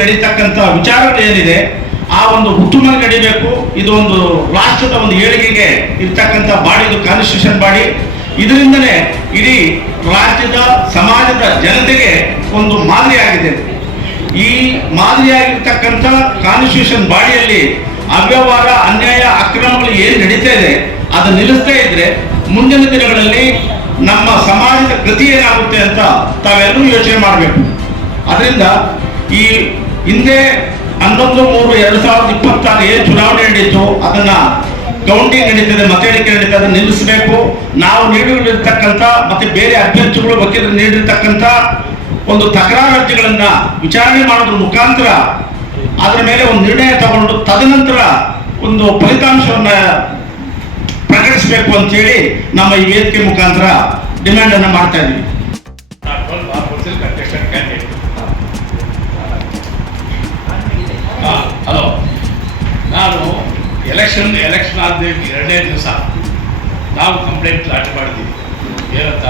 ನಡೀತಕ್ಕಂಥ ವಿಚಾರಗಳು ಏನಿದೆ ಆ ಒಂದು ಉತ್ತಮ ನಡಿಬೇಕು. ಇದು ಒಂದು ರಾಷ್ಟ್ರದ ಒಂದು ಏಳಿಗೆಗೆ ಇರ್ತಕ್ಕಂಥ ಬಾಡಿ, ಇದು ಕಾನ್ಸ್ಟಿಟ್ಯೂಷನ್ ಬಾಡಿ. ಇದರಿಂದನೇ ಇಡೀ ರಾಜ್ಯದ ಸಮಾಜದ ಜನತೆಗೆ ಒಂದು ಮಾದರಿಯಾಗಿದೆ. ಈ ಮಾದರಿಯಾಗಿರ್ತಕ್ಕಂಥ ಕಾನ್ಸ್ಟಿಟ್ಯೂಷನ್ ಬಾಡಿಯಲ್ಲಿ ಅವ್ಯವಹಾರ, ಅನ್ಯಾಯ, ಅಕ್ರಮಗಳು ಏನು ನಡೀತಾ ಇದೆ ಅದನ್ನು ನಿಲ್ಲಿಸ್ತಾ ಇದ್ರೆ ಮುಂದಿನ ದಿನಗಳಲ್ಲಿ ನಮ್ಮ ಸಮಾಜದ ಗತಿ ಏನಾಗುತ್ತೆ ಅಂತ ತಾವೆಲ್ಲರೂ ಯೋಚನೆ ಮಾಡಬೇಕು. ಅದರಿಂದ ಈ ಹಿಂದೆ 11/3/2026 ಏನು ಚುನಾವಣೆ ನಡೀತು ಅದನ್ನ ಕೌಂಟಿಂಗ್ ನಡೀತದೆ, ಮತ ಎಣಿಕೆ ನಡೀತದೆ, ಅದನ್ನು ನಿಲ್ಲಿಸಬೇಕು. ನಾವು ನೀಡಿರ್ತಕ್ಕಂಥ ಮತ್ತೆ ಬೇರೆ ಅಭ್ಯರ್ಥಿಗಳು ವಕೀಲರು ನೀಡಿರ್ತಕ್ಕಂಥ ಒಂದು ತಕರಾರು ಅರ್ಜಿಗಳನ್ನ ವಿಚಾರಣೆ ಮಾಡೋದ್ರ ಮುಖಾಂತರ ಅದರ ಮೇಲೆ ಒಂದು ನಿರ್ಣಯ ತಗೊಂಡು ತದನಂತರ ಒಂದು ಫಲಿತಾಂಶವನ್ನ ಪ್ರಕಟಿಸಬೇಕು ಅಂತೇಳಿ ನಮ್ಮ ಈ ವೇದಿಕೆ ಮುಖಾಂತರ ಡಿಮ್ಯಾಂಡ್ ಅನ್ನು ಮಾಡ್ತಾ ಇದ್ದೀವಿ. ಹಲೋ, ನಾನು ಎಲೆಕ್ಷನ್ ಆದ 2ನೇ ದಿವಸ ನಾವು ಕಂಪ್ಲೇಂಟ್ ಲಾಂಚ್ ಮಾಡಿದ್ದೀವಿ. ಏನಂತ,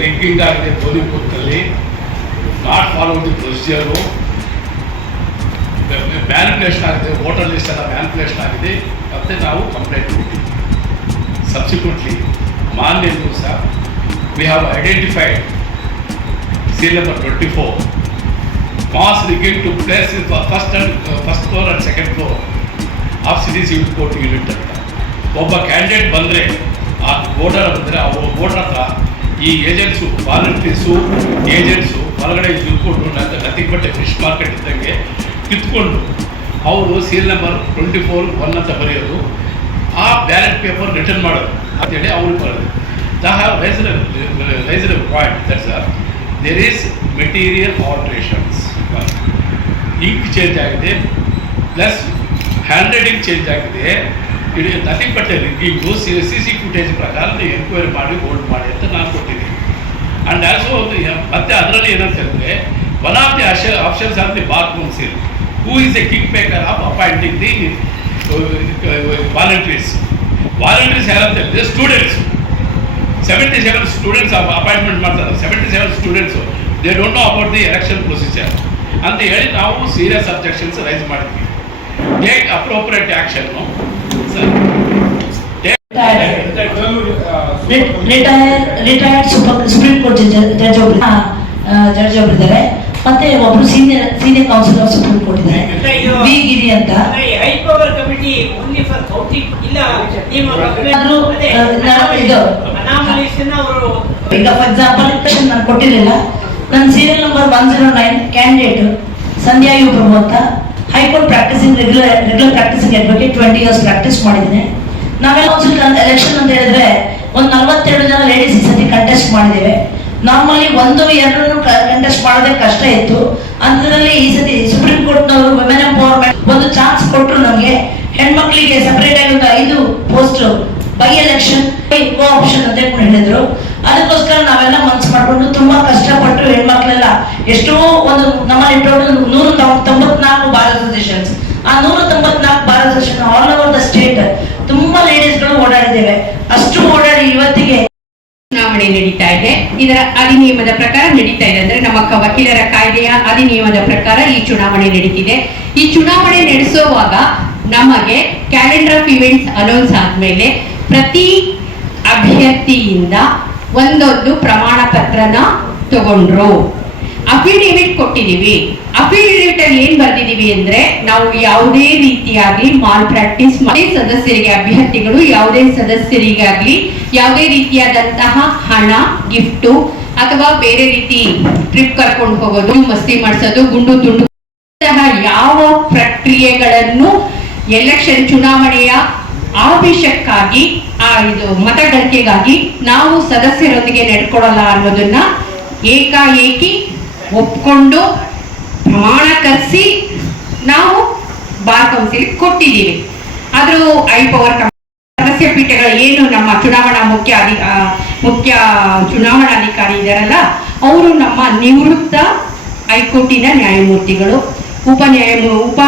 ರ್ಯಾಂಕಿಂಗ್ ಆಗಿದೆ ಗೋಲಿಪುರದಲ್ಲಿ, not follow the procedure, manipulation ಆಗಿದೆ, ವೋಟರ್ ಲಿಸ್ಟ್ ಎಲ್ಲ ಮ್ಯಾನಿಪುಲೇಷನ್ ಆಗಿದೆ ಮತ್ತು ನಾವು ಕಂಪ್ಲೇಂಟ್ ಕೊಟ್ಟಿದ್ದೀವಿ. ಸಬ್ಸಿಕ್ವೆಂಟ್ಲಿ ಮಾನ್ಯ ದಿವಸ we have identified serial number 24 mass rigging took place in first floor and second floor of city civil court unit ಅಂತ. ಒಬ್ಬ ಕ್ಯಾಂಡಿಡೇಟ್ ಬಂದರೆ ಆ ವೋಟರ್ ಬಂದರೆ ಆ ವೋಟರ್ ಹತ್ರ ಈ ಏಜೆಂಟ್ಸು, ವಾಲಂಟಿಯರ್ಸು, ಏಜೆಂಟ್ಸು ಹೊರಗಡೆ ಇಟ್ಕೊಂಡು ನಥಿಂಗ್ ಬಟ್ ಫಿಶ್ ಮಾರ್ಕೆಟ್ ಇದ್ದಂಗೆ ಕಿತ್ಕೊಂಡು ಅವರು ಸೀರಿಯಲ್ ನಂಬರ್ 24(1) ಅಂತ ಬರೆಯೋದು, ಆ ಬ್ಯಾಲೆಟ್ ಪೇಪರ್ ರಿಟರ್ನ್ ಮಾಡೋದು ಅಂತೇಳಿ ಅವ್ರಿಗೆ ಬರೋದು. They have raised a point that's there is material alterations. Ink change ಆಗಿದೆ, ಪ್ಲಸ್ ಹ್ಯಾಂಡ್ ರೈಟಿಂಗ್ ಚೇಂಜ್ ಆಗಿದೆ. It is nothing but rigging. C footage ಪ್ರಕಾರ ಎನ್ಕ್ವೈರಿ ಮಾಡಿ ಹೋಲ್ಡ್ ಮಾಡಿ ಅಂತ ನಾನು ಕೊಟ್ಟಿದ್ದೀನಿ. ಆ್ಯಂಡ್ ಆಲ್ಸೋ ಮತ್ತೆ ಅದರಲ್ಲಿ ಏನಂತ ಹೇಳಿದ್ರೆ, one of the options of the bar council who is a kingmaker of appointing the volunteers. Volunteers ಯಾರಂತ ಹೇಳಿದ್ರೆ ಸ್ಟೂಡೆಂಟ್ಸು. 77 ಸ್ಟೂಡೆಂಟ್ಸ್ ಅಪಾಯಿಂಟ್ಮೆಂಟ್ ಮಾಡ್ತಾರೆ. 77 students they don't know about the election procedure ಅಂತ ಹೇಳಿ ನಾವು ಸೀರಿಯಸ್ ಅಬ್ಜೆಕ್ಷನ್ಸ್ ರೈಸ್ ಮಾಡಿದ್ವಿ. Take appropriate action. Retired Supreme Court judge ಒಬ್ಬರಿದ್ದಾರೆ, ಮತ್ತೆ ಒಬ್ರು senior counsel of Supreme Court ಇದ್ದಾರೆ, ವಿ ಗಿರಿ ಅಂತ. ಈಗ ಫಾರ್ ಎಕ್ಸಾಂಪಲ್ ನಾನು ಕೊಟ್ಟಿರಲಿಲ್ಲ, ನನ್ನ serial number 109 candidate Sandhya U Prabhu ಅಂತ, high court practising regular practising advocate, 20 years practice ಮಾಡಿದ್ದೀನಿ. ನಾವೆಲ್ಲ ಎಲೆಕ್ಷನ್ ಅಂತ ಹೇಳಿದ್ರೆ ಒಂದು 42 ಜನ ಲೇಡೀಸ್ ಈ ಸತಿ ಕಂಟೆಸ್ಟ್ ಮಾಡಿದ್ದೇವೆ. ನಾರ್ಮಲಿ 1-2 ಕಂಟೆಸ್ಟ್ ಮಾಡೋದೇ ಕಷ್ಟ ಇತ್ತು. ಅಂತದ್ರಲ್ಲಿ ಈ ಸತಿ ಸುಪ್ರೀಂ ಕೋರ್ಟ್ನವರು ವುಮೆನ್ ಎಂಪವರ್ಮೆಂಟ್ ಒಂದು ಚಾನ್ಸ್ ಕೊಟ್ಟರು ನಮಗೆ. ಹೆಣ್ಮಕ್ಳಿಗೆ ಸಪರೇಟ್ ಆಗಿ ಒಂದು 5 post by election co option ಅಂತ ಹೇಳಿದ್ರು. ಅದಕ್ಕೋಸ್ಕರ ನಾವೆಲ್ಲ ಮನ್ಸು ಮಾಡ್ಕೊಂಡು ತುಂಬಾ ಕಷ್ಟಪಟ್ಟು ಹೆಣ್ಮಕ್ಳೆಲ್ಲ ಎಷ್ಟೋ ಒಂದು ನಮ್ಮಲ್ಲಿ ಟೋಟಲ್ 194 ಬಾರ್ ಅಸೋಸಿಯೇಷನ್ಸ್, ಆ 194 bar association all over the state ತುಂಬಾ ಲೇಡೀಸ್ಗಳು ಓಡಾಡಿದ್ದೇವೆ. ಅಷ್ಟು ಓಡಾಡಿ ಇವತ್ತಿಗೆ ಚುನಾವಣೆ ನಡೀತಾ ಇದೆ. ಇದರ ಅಧಿನಿಯಮದ ಪ್ರಕಾರ ನಡೀತಾ ಇದೆ. ಅಂದ್ರೆ ನಮ್ಮ ವಕೀಲರ ಕಾಯ್ದೆಯ ಅಧಿನಿಯಮದ ಪ್ರಕಾರ ಈ ಚುನಾವಣೆ ನಡೀತಿದೆ. ಈ ಚುನಾವಣೆ ನಡೆಸುವಾಗ ನಮಗೆ ಕ್ಯಾಲೆಂಡರ್ ಆಫ್ ಇವೆಂಟ್ಸ್ ಅನೌನ್ಸ್ ಆದ್ಮೇಲೆ ಪ್ರತಿ ಅಭ್ಯರ್ಥಿಯಿಂದ ಒಂದೊಂದು ಪ್ರಮಾಣ ಪತ್ರನ ತಗೊಂಡ್ರು. ಅಫಿಡೇವಿಟ್ ಕೊಟ್ಟಿದೀವಿ. ಅಫಿಡೇವಿಟ್ ಅಲ್ಲಿ ಏನ್ ಬರ್ದಿದೀವಿ ಅಂದ್ರೆ, ನಾವು ಯಾವುದೇ ರೀತಿಯಾಗಿ ಮಾಲ್ ಪ್ರಾಕ್ಟೀಸ್ ಮಾಡಿ ಸದಸ್ಯರಿಗೆ, ಅಭ್ಯರ್ಥಿಗಳು ಯಾವುದೇ ಸದಸ್ಯರಿಗಾಗ್ಲಿ ಯಾವುದೇ ರೀತಿಯಾದಂತಹ ಹಣ, ಗಿಫ್ಟು ಅಥವಾ ಬೇರೆ ರೀತಿ ಟ್ರಿಪ್ ಕರ್ಕೊಂಡು ಹೋಗೋದು, ಮಸ್ತಿ ಮಾಡಿಸೋದು, ಗುಂಡು ತುಂಡು ಯಾವ ಪ್ರಕ್ರಿಯೆಗಳನ್ನು ಎಲೆಕ್ಷನ್ ಚುನಾವಣೆಯ ಆವೇಶಕ್ಕಾಗಿ ಇದು ಮತಗಳಿಕೆಗಾಗಿ ನಾವು ಸದಸ್ಯರೊಂದಿಗೆ ನಡ್ಕೊಡಲ್ಲ ಅನ್ನೋದನ್ನ ಏಕಾಏಕಿ ಒಪ್ಕೊಂಡು ಪ್ರಮಾಣ ಕರೆಸಿ ನಾವು ಬಾರ್ ಕೌನ್ಸಿಲ್ ಕೊಟ್ಟಿದ್ದೀವಿ. ಆದ್ರೂ ಪವರ್ ಸದಸ್ಯ ಪೀಠಗಳು ಏನು ನಮ್ಮ ಚುನಾವಣಾ ಮುಖ್ಯ ಚುನಾವಣಾಧಿಕಾರಿ ಇದಾರಲ್ಲ, ಅವರು ನಮ್ಮ ನಿವೃತ್ತ ಹೈಕೋರ್ಟಿನ ನ್ಯಾಯಮೂರ್ತಿಗಳು, ಉಪ